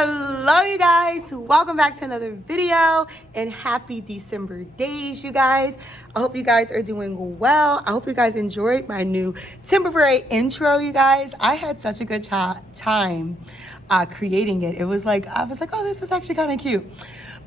Hello you guys, welcome back to another video and happy December days, you guys. I hope you guys are doing well. I hope you guys enjoyed my new temporary intro, you guys. I had such a good time creating it. I was like, oh, this is actually kind of cute.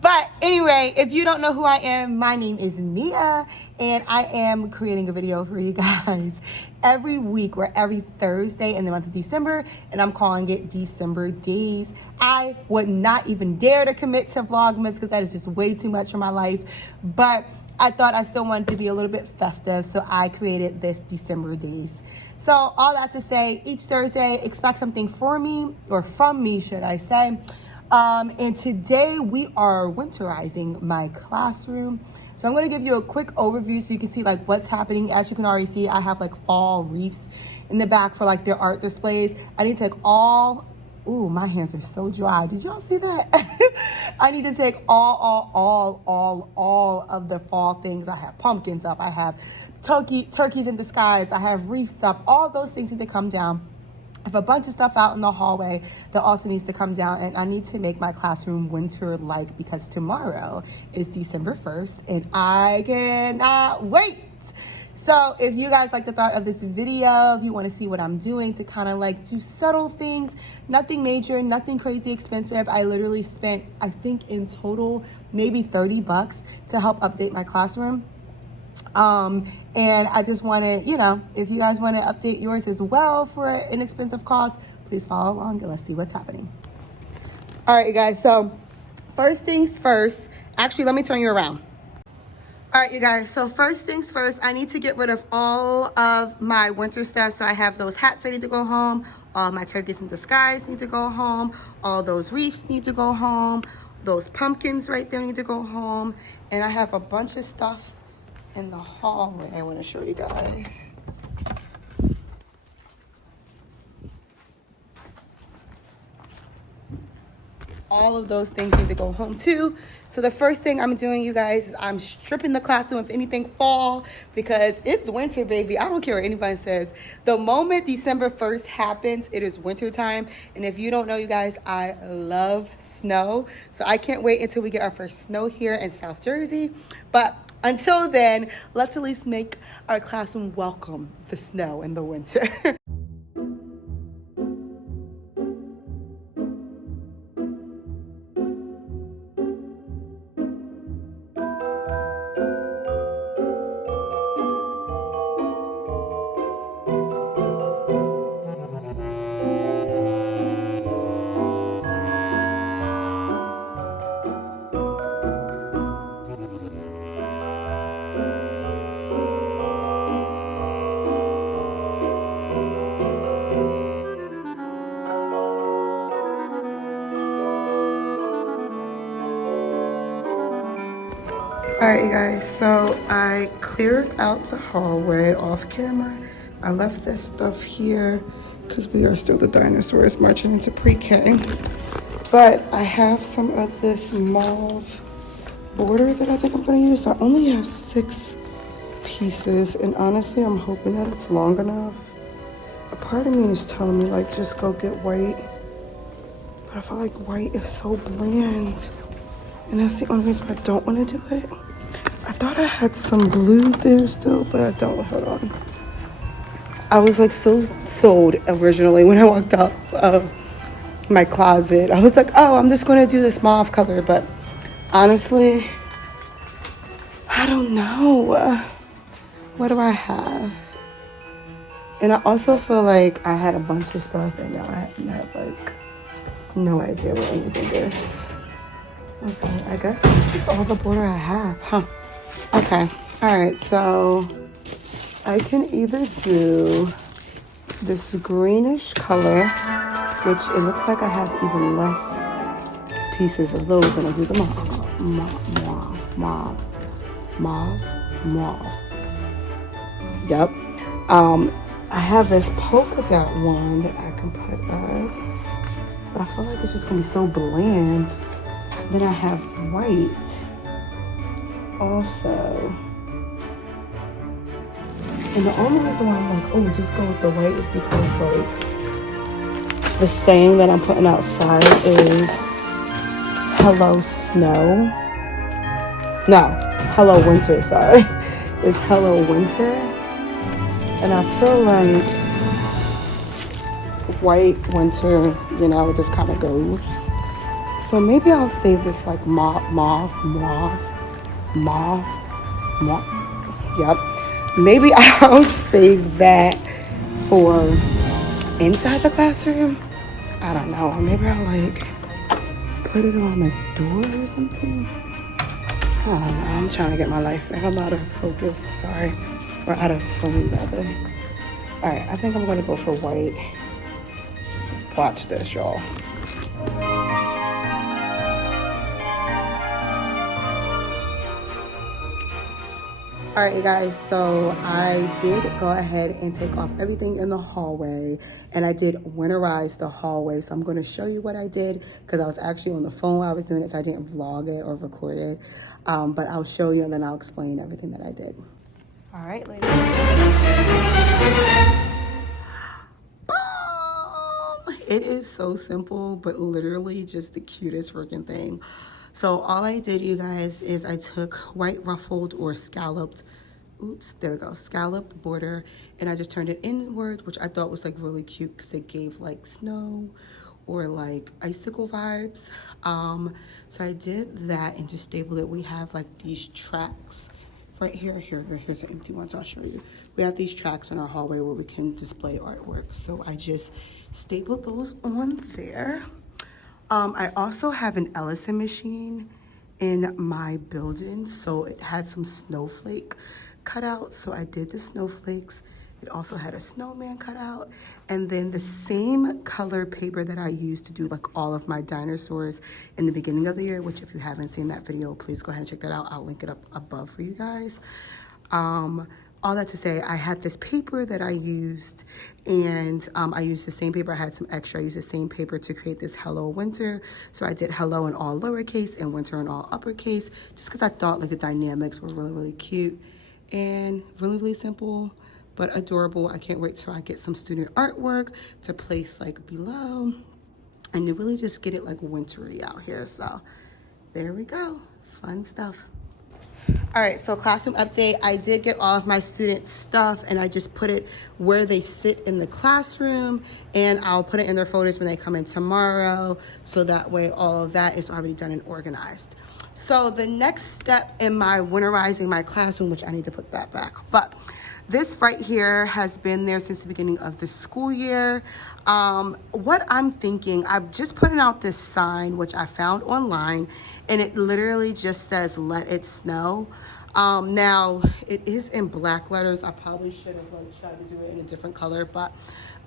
But anyway, if you don't know who I am, my name is Nia, and I am creating a video for you guys every week or every Thursday in the month of December, and I'm calling it December Days. I would not even dare to commit to Vlogmas because that is just way too much for my life, but I thought I still wanted to be a little bit festive, so I created this December Days. So all that to say, each Thursday, expect something for me, or from me, should I say. And today we are winterizing my classroom. So I'm going to give you a quick overview so you can see like what's happening. As you can already see, I have like fall wreaths in the back for like their art displays. I need to take all, ooh, my hands are so dry. Did y'all see that? I need to take all of the fall things. I have pumpkins up. I have turkeys in disguise. I have wreaths up. All those things need to come down. I have a bunch of stuff out in the hallway that also needs to come down, and I need to make my classroom winter-like because tomorrow is December 1st and I cannot wait. So if you guys like the thought of this video, if you want to see what I'm doing to kind of like do subtle things, nothing major, nothing crazy expensive. I literally spent, I think in total, maybe $30 to help update my classroom. And I just want to, you know, if you guys want to update yours as well for an inexpensive cost, please follow along and let's see what's happening. All right, you guys. So first things first, actually, let me turn you around. All right, you guys. So first things first, I need to get rid of all of my winter stuff. So I have those hats that need to go home. All my turkeys in disguise need to go home. All those wreaths need to go home. Those pumpkins right there need to go home. And I have a bunch of stuff in the hallway I want to show you guys. All of those things need to go home too. So the first thing I'm doing, you guys, is I'm stripping the classroom of anything fall because it's winter, baby. I don't care what anybody says. The moment December 1st happens, it is winter time. And if you don't know, you guys, I love snow. So I can't wait until we get our first snow here in South Jersey. But until then, let's at least make our classroom welcome the snow in the winter. All right, you guys, so I cleared out the hallway off camera. I left this stuff here because we are still the dinosaurs marching into pre-K. But I have some of this mauve border that I think I'm gonna use. I only have 6 pieces, and honestly, I'm hoping that it's long enough. A part of me is telling me, like, just go get white. But I feel like white is so bland. And that's the only reason I don't want to do it. I thought I had some blue there still, but I don't. Hold on. I was like so sold originally when I walked out of my closet. I was like, oh, I'm just going to do this mauve color. But honestly, I don't know. What do I have? And I also feel like I had a bunch of stuff and now I have like no idea what anything is. Okay, I guess this is all the border I have, huh? Okay, all right, so I can either do this greenish color, which it looks like I have even less pieces of those, and I'll do the mauve. Yep. I have this polka dot one that I can put up, but I feel like it's just gonna be so bland. Then I have white also. And the only reason why I'm like, oh, just go with the white is because like The saying that I'm putting outside is hello snow. No, hello winter, sorry. It's hello winter. And I feel like white winter, you know, it just kind of goes. So maybe I'll save this like mauve. Yep. Maybe I'll save that for inside the classroom. I don't know. Maybe I'll like put it on the door or something. I don't know. I'm trying to get my life back. I'm out of focus. Sorry. Or out of frame, rather. Alright, I think I'm going to go for white. Watch this, y'all. Alright, you guys, so I did go ahead and take off everything in the hallway, and I did winterize the hallway. So I'm going to show you what I did, because I was actually on the phone while I was doing it, so I didn't vlog it or record it. But I'll show you, and then I'll explain everything that I did. Alright, ladies. It is so simple, but literally just the cutest freaking thing. So all I did, you guys, is I took white ruffled or scalloped, there we go, scalloped border, and I just turned it inward, which I thought was like really cute because it gave like snow or like icicle vibes. So I did that and just stapled it. We have like these tracks right here. Here's an empty one, so I'll show you. We have these tracks in our hallway where we can display artwork. So I just stapled those on there. I also have an Ellison machine in my building, so it had some snowflake cutouts. So I did the snowflakes. It also had a snowman cutout, and then the same color paper that I used to do like all of my dinosaurs in the beginning of the year, which if you haven't seen that video, please go ahead and check that out. I'll link it up above for you guys. All that to say, I had this paper that I used, and I used the same paper. I had some extra. I used the same paper to create this Hello Winter. So I did hello in all lowercase and winter in all uppercase, just because I thought like the dynamics were really, really cute and really, really simple, but adorable. I can't wait till I get some student artwork to place like below and to really just get it like wintry out here. So there we go. Fun stuff. All right, so classroom update. I did get all of my students' stuff, and I just put it where they sit in the classroom, and I'll put it in their folders when they come in tomorrow, so that way all of that is already done and organized. So the next step in my winterizing my classroom, which I need to put that back, but this right here has been there since the beginning of the school year. What I'm thinking, I'm just putting out this sign, which I found online, and it literally just says, "Let it snow." Now, it is in black letters. I probably should have like tried to do it in a different color, but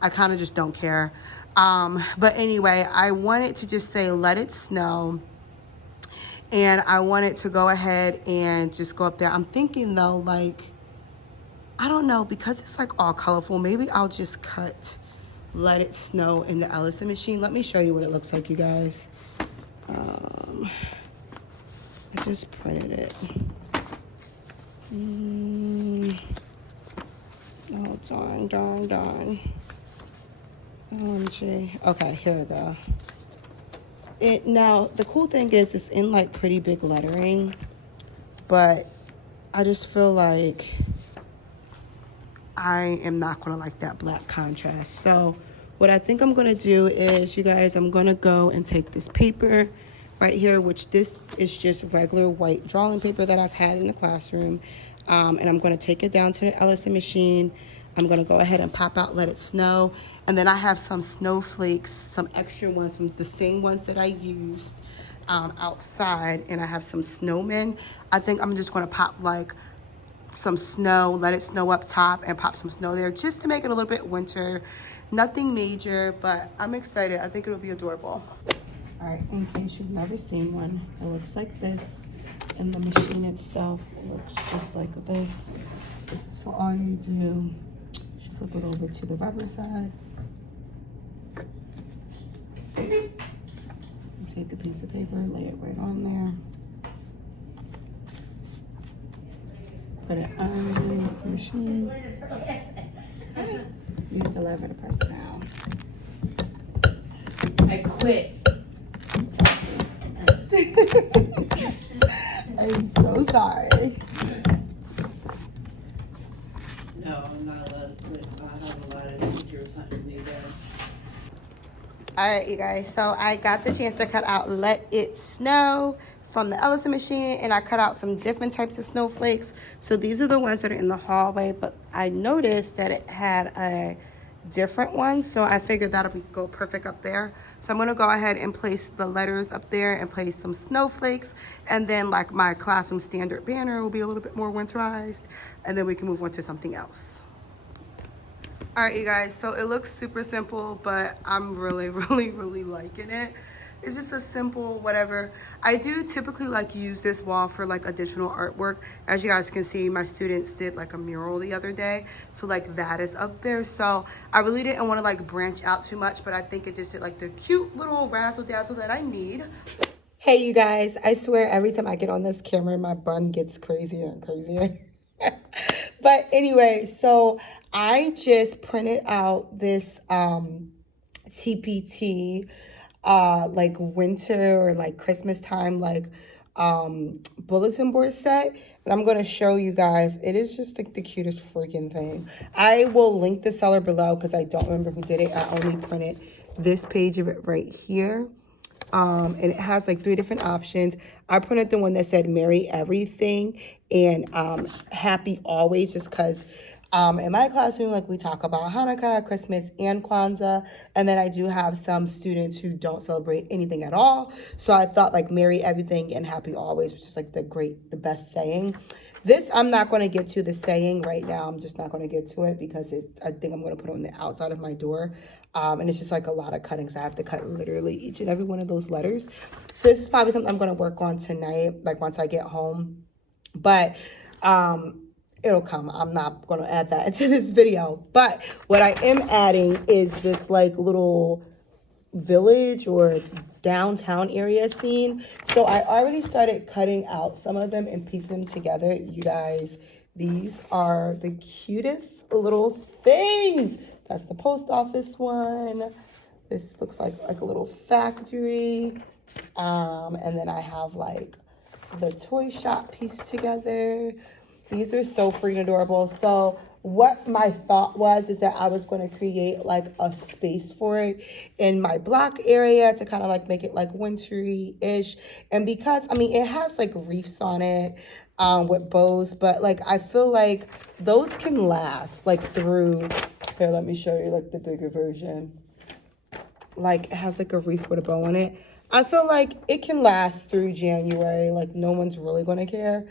I kind of just don't care. But anyway, I wanted to just say, "Let it snow." And I wanted to go ahead and just go up there. I'm thinking though, like, I don't know, because it's like all colorful, maybe I'll just cut "Let It Snow" in the Ellison machine. Let me show you what it looks like, you guys. I just printed it. Oh, darn. OMG. Okay, here we go. Now, the cool thing is it's in like pretty big lettering, but I just feel like I am not going to like that black contrast. So what I think I'm going to do is, you guys, I'm going to go and take this paper right here, which this is just regular white drawing paper that I've had in the classroom. And I'm going to take it down to the Ellison machine. I'm going to go ahead and pop out "Let It Snow." And then I have some snowflakes, some extra ones from the same ones that I used outside. And I have some snowmen. I think I'm just going to pop like some snow, "Let It Snow" up top, and pop some snow there just to make it a little bit winter. Nothing major, but I'm excited. I think it'll be adorable. All right, in case you've never seen one, it looks like this, and the machine itself looks just like this. So all you do is flip it over to the rubber side. You take a piece of paper, lay it right on there. Put it on the machine. Use the lever to press it down. Quit. I'm so sorry. No, I'm not allowed to quit. I have a lot of teachers hunting me down. All right, you guys. So I got the chance to cut out Let It Snow from the Ellison machine, and I cut out some different types of snowflakes. So these are the ones that are in the hallway, but I noticed that it had a different one, so I figured that'll go perfect up there. So I'm gonna go ahead and place the letters up there and place some snowflakes, and then like my classroom standard banner will be a little bit more winterized, and then we can move on to something else. All right, you guys, so it looks super simple, but I'm really liking it. It's just a simple whatever. I do typically like use this wall for like additional artwork. As you guys can see, my students did like a mural the other day, so like that is up there. So I really didn't want to like branch out too much, but I think it just did like the cute little razzle dazzle that I need. Hey, you guys, I swear every time I get on this camera, my bun gets crazier and crazier. But anyway, so I just printed out this TPT like winter or like Christmas time like bulletin board set, and I'm going to show you guys. It is just like the cutest freaking thing. I will link the seller below because I don't remember who did it. I only printed this page of it right here. And it has like 3 different options. I printed the one that said Merry Everything and Happy Always, just because in my classroom, like we talk about Hanukkah, Christmas, and Kwanzaa. And then I do have some students who don't celebrate anything at all. So I thought like Merry Everything and Happy Always was just like the best saying. This, I'm not going to get to the saying right now. I'm just not going to get to it because I think I'm going to put it on the outside of my door. And it's just like a lot of cuttings. I have to cut literally each and every one of those letters. So this is probably something I'm going to work on tonight, like once I get home. But it'll come. I'm not going to add that into this video. But what I am adding is this like little village or downtown area scene. So I already started cutting out some of them and piecing them together. You guys, these are the cutest little things. That's the post office one. This looks like a little factory. And then I have like the toy shop pieced together. These are so freaking adorable. So what my thought was is that I was going to create like a space for it in my block area to kind of like make it like wintry-ish. And because, I mean, it has like reefs on it with bows, but like I feel like those can last like through, here, let me show you like the bigger version. Like it has like a reef with a bow on it. I feel like it can last through January. Like no one's really going to care.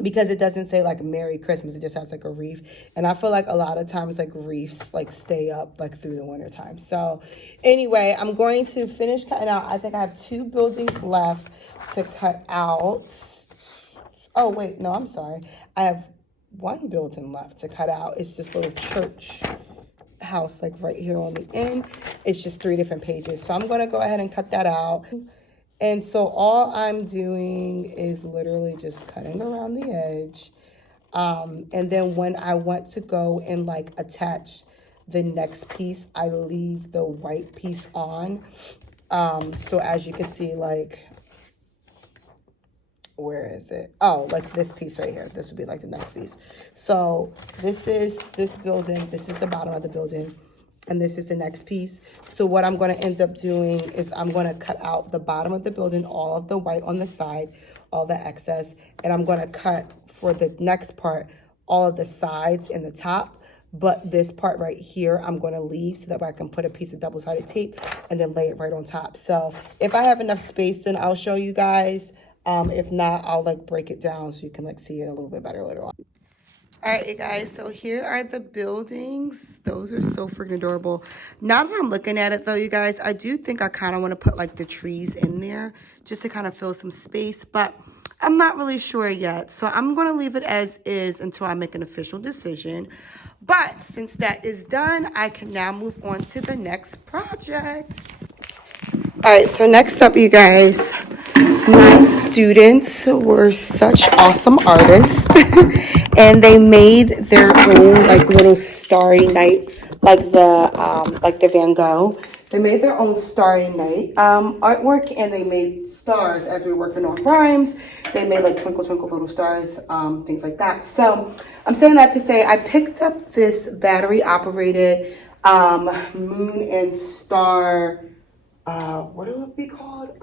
Because it doesn't say like Merry Christmas, it just has like a reef. And I feel like a lot of times like reefs like stay up like through the winter time. So anyway, I'm going to finish cutting out. I think I have 2 buildings left to cut out. Oh wait, no, I'm sorry. I have 1 building left to cut out. It's this little church house like right here on the end. It's just 3 different pages. So I'm going to go ahead and cut that out. And so all I'm doing is literally just cutting around the edge. And then when I want to go and like attach the next piece, I leave the white piece on. So as you can see, like, where is it? Oh, like this piece right here. This would be like the next piece. So this is this building. This is the bottom of the building. And this is the next piece. So what I'm going to end up doing is I'm going to cut out the bottom of the building, all of the white on the side, all the excess. And I'm going to cut for the next part, all of the sides and the top. But this part right here, I'm going to leave so that way I can put a piece of double-sided tape and then lay it right on top. So if I have enough space, then I'll show you guys. If not, I'll like break it down so you can like see it a little bit better later on. All right, you guys, so here are the buildings. Those are so freaking adorable. Now that I'm looking at it, though, you guys, I do think I kind of want to put, like, the trees in there just to kind of fill some space, but I'm not really sure yet. So I'm going to leave it as is until I make an official decision. But since that is done, I can now move on to the next project. All right, so next up, you guys, my students were such awesome artists and they made their own like little starry night, like the Van Gogh. They made their own Starry Night artwork, and they made stars as we were working on rhymes. They made like Twinkle Twinkle Little Stars, things like that. So I'm saying that to say I picked up this battery operated moon and star, what would it be called?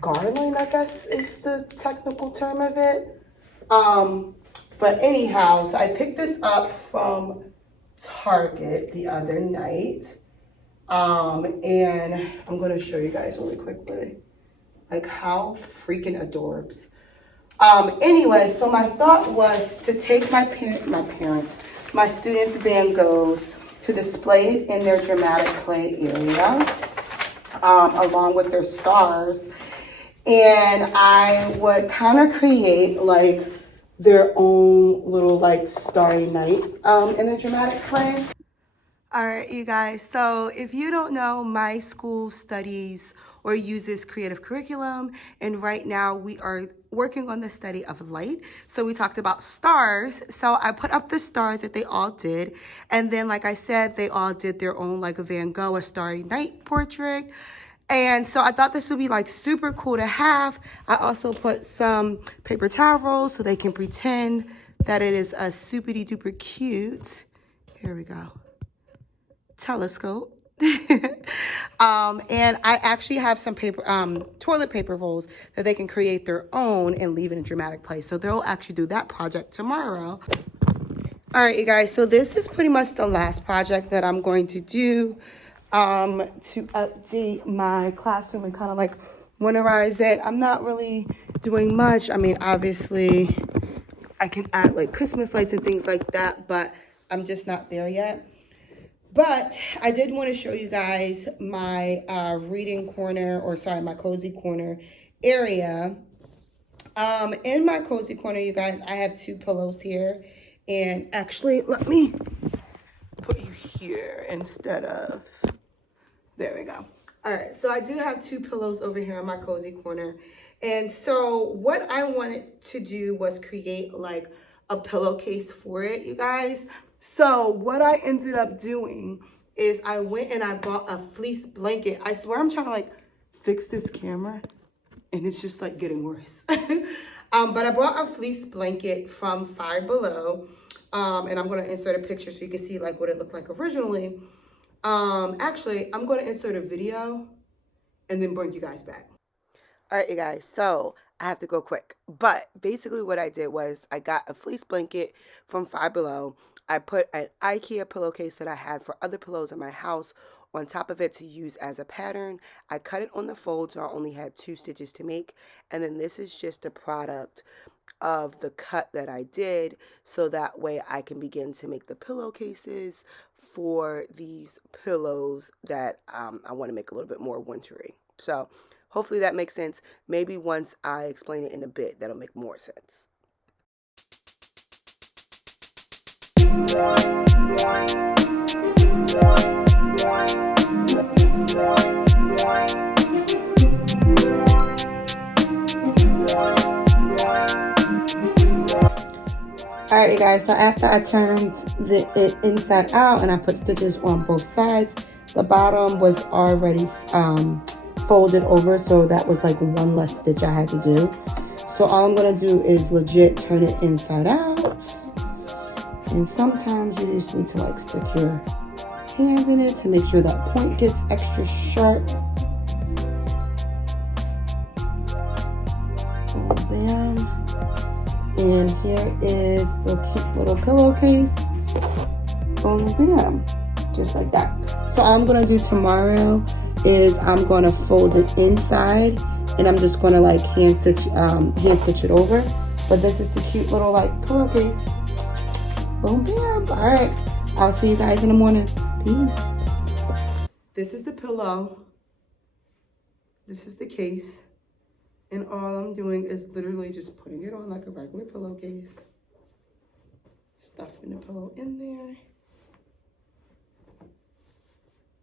Garland, I guess is the technical term of it. But anyhow, so I picked this up from Target the other night. And I'm gonna show you guys really quickly, like how freaking adorbs. Anyway, so my thought was to take my students' Van Goghs to display it in their dramatic play area, along with their stars. And I would kind of create like their own little like Starry Night in the dramatic play. All right, you guys, so if you don't know, my school studies or uses creative curriculum, and right now we are working on the study of light. So we talked about stars. So I put up the stars that they all did. And then, like I said, they all did their own like a Van Gogh, a Starry Night portrait. And so I thought this would be like super cool to have. I also put some paper towel rolls so they can pretend that it is a super duper cute. Here we go. Telescope. And I actually have some paper, toilet paper rolls that they can create their own and leave in a dramatic place. So they'll actually do that project tomorrow. All right, you guys. So this is pretty much the last project that I'm going to do to update my classroom and kind of like winterize it. I'm not really doing much. I mean, obviously I can add like Christmas lights and things like that, but I'm just not there yet. But I did want to show you guys my reading corner, or sorry, my cozy corner area. In my cozy corner, you guys, I have 2 pillows here. And actually, let me put you here instead of, there we go. All right, so I do have 2 pillows over here in my cozy corner. And so what I wanted to do was create like a pillowcase for it, you guys. So what I ended up doing is I went and I bought a fleece blanket. I swear I'm trying to like fix this camera and it's just like getting worse. But I bought a fleece blanket from Five Below. And I'm going to insert a picture so you can see like what it looked like originally. Actually, I'm going to insert a video and then bring you guys back. All right, you guys, so I have to go quick. But basically what I did was I got a fleece blanket from Five Below. I put an IKEA pillowcase that I had for other pillows in my house on top of it to use as a pattern. I cut it on the fold, so I only had 2 stitches to make. And then this is just a product of the cut that I did, so that way I can begin to make the pillowcases for these pillows that I want to make a little bit more wintry. So hopefully that makes sense. Maybe once I explain it in a bit, that'll make more sense. Alright, you guys, so after I turned it inside out and I put stitches on both sides, the bottom was already folded over, so that was like one less stitch I had to do. So all I'm going to do is legit turn it inside out. And sometimes you just need to like stick your hand in it to make sure that point gets extra sharp. Boom, bam. And here is the cute little pillowcase. Boom, bam. Just like that. So all I'm going to do tomorrow is I'm going to fold it inside and I'm just going to like hand stitch it over. But this is the cute little like pillowcase. Boom, bam. All right. I'll see you guys in the morning. Peace. This is the pillow. This is the case. And all I'm doing is literally just putting it on like a regular pillowcase. Stuffing the pillow in there.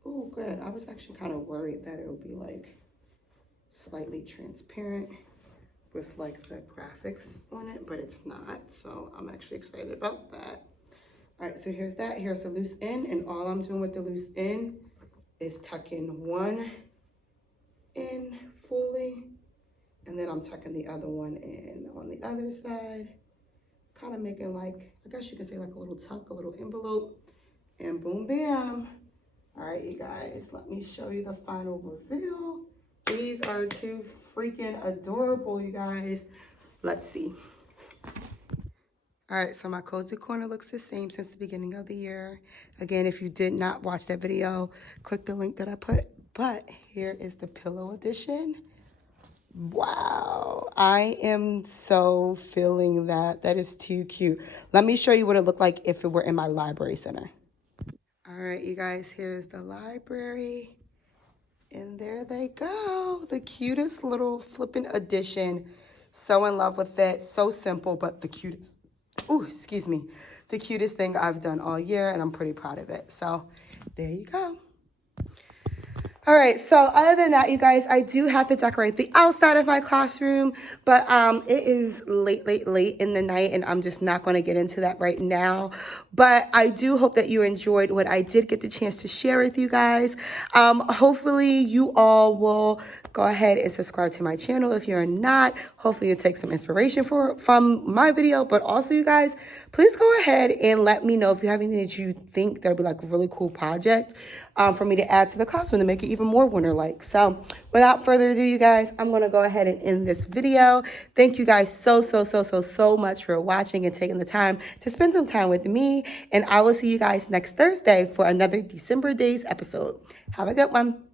Oh, good. I was actually kind of worried that it would be like slightly transparent with like the graphics on it, but it's not. So I'm actually excited about that. All right, so here's that. Here's the loose end, and all I'm doing with the loose end is tucking one in fully, and then I'm tucking the other one in on the other side, kind of making like, I guess you could say like a little tuck, a little envelope, and boom, bam. All right, you guys, let me show you the final reveal. These are too freaking adorable, you guys. Let's see. All right, so my cozy corner looks the same since the beginning of the year. Again, if you did not watch that video, click the link that I put. But here is the pillow edition. Wow, I am so feeling that. That is too cute. Let me show you what it looked like if it were in my library center. All right, you guys, here's the library. And there they go. The cutest little flippin' edition. So in love with it. So simple, but the cutest. Ooh, excuse me. The cutest thing I've done all year, and I'm pretty proud of it. So there you go. All right, so other than that, you guys, I do have to decorate the outside of my classroom, but it is late in the night, and I'm just not going to get into that right now. But I do hope that you enjoyed what I did get the chance to share with you guys. Hopefully, you all will go ahead and subscribe to my channel if you're not. Hopefully, you'll take some inspiration from my video, but also, you guys, please go ahead and let me know if you have anything that you think that would be like a really cool project for me to add to the classroom to make it even more winter-like. So without further ado, you guys, I'm going to go ahead and end this video. Thank you guys so much for watching and taking the time to spend some time with me. And I will see you guys next Thursday for another December Days episode. Have a good one.